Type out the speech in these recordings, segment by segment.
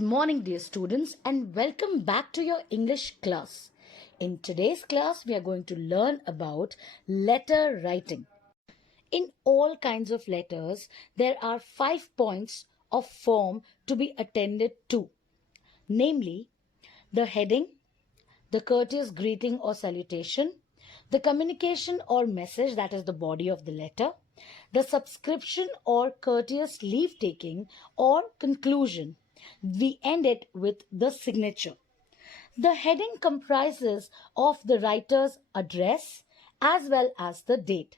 Good morning, dear students, and welcome back to your English class. In today's class, we are going to learn about letter writing. In all kinds of letters, there are 5 points of form to be attended to, namely the heading, the courteous greeting or salutation, the communication or message, that is the body of the letter, the subscription or courteous leave-taking or conclusion. We end it with the signature. The heading comprises of the writer's address as well as the date.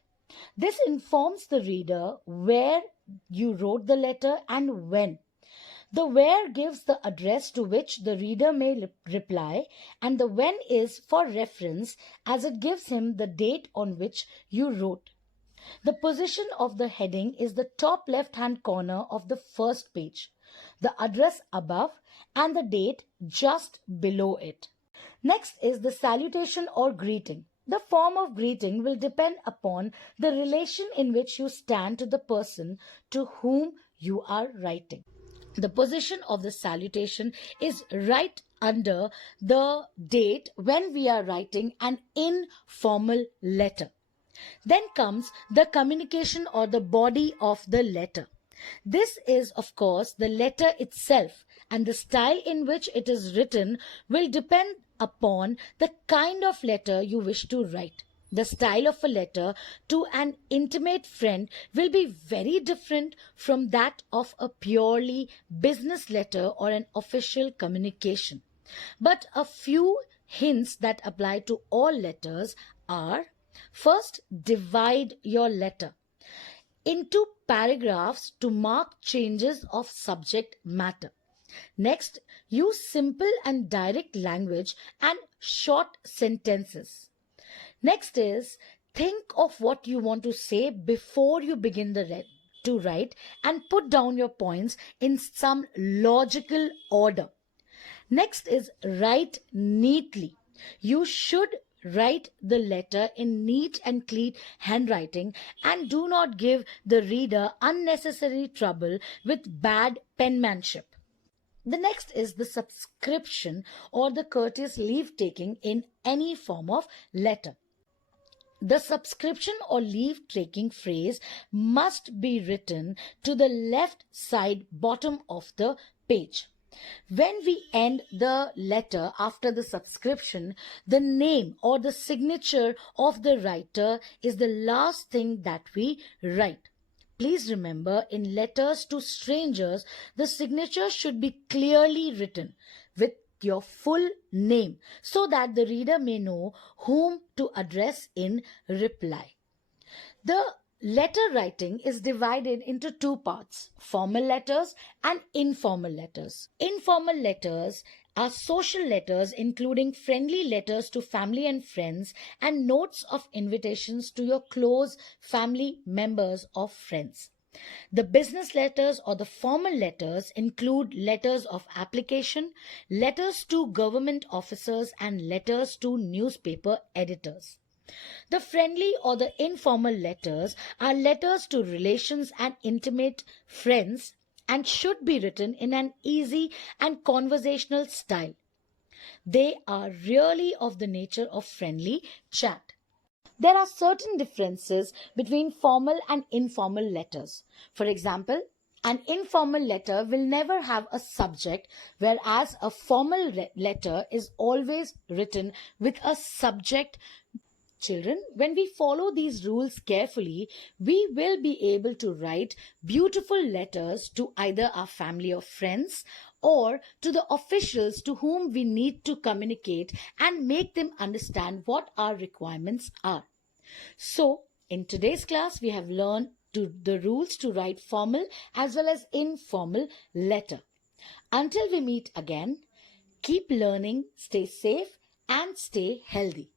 This informs the reader where you wrote the letter and when. The where gives the address to which the reader may reply, and the when is for reference as it gives him the date on which you wrote. The position of the heading is the top left-hand corner of the first page, the address above, and the date just below it. Next is the salutation or greeting. The form of greeting will depend upon the relation in which you stand to the person to whom you are writing. The position of the salutation is right under the date when we are writing an informal letter. Then comes the communication or the body of the letter. This is, of course, the letter itself, and the style in which it is written will depend upon the kind of letter you wish to write. The style of a letter to an intimate friend will be very different from that of a purely business letter or an official communication. But a few hints that apply to all letters are: first, divide your letter into paragraphs to mark changes of subject matter. Next, use simple and direct language and short sentences. Next is, think of what you want to say before you begin to write and put down your points in some logical order. Next is, write neatly. You should write the letter in neat and clean handwriting and do not give the reader unnecessary trouble with bad penmanship. The next is the subscription or the courteous leave-taking in any form of letter. The subscription or leave-taking phrase must be written to the left side bottom of the page. When we end the letter after the subscription, the name or the signature of the writer is the last thing that we write. Please remember, in letters to strangers, the signature should be clearly written with your full name so that the reader may know whom to address in reply. The letter writing is divided into 2 parts: formal letters and informal letters. Informal letters are social letters including friendly letters to family and friends and notes of invitations to your close family members or friends. The business letters or the formal letters include letters of application, letters to government officers, and letters to newspaper editors. The friendly or the informal letters are letters to relations and intimate friends and should be written in an easy and conversational style. They are really of the nature of friendly chat. There are certain differences between formal and informal letters. For example, an informal letter will never have a subject, whereas a formal letter is always written with a subject. Children, when we follow these rules carefully, we will be able to write beautiful letters to either our family or friends or to the officials to whom we need to communicate and make them understand what our requirements are. So, in today's class, we have learned the rules to write formal as well as informal letter. Until we meet again, keep learning, stay safe, and stay healthy.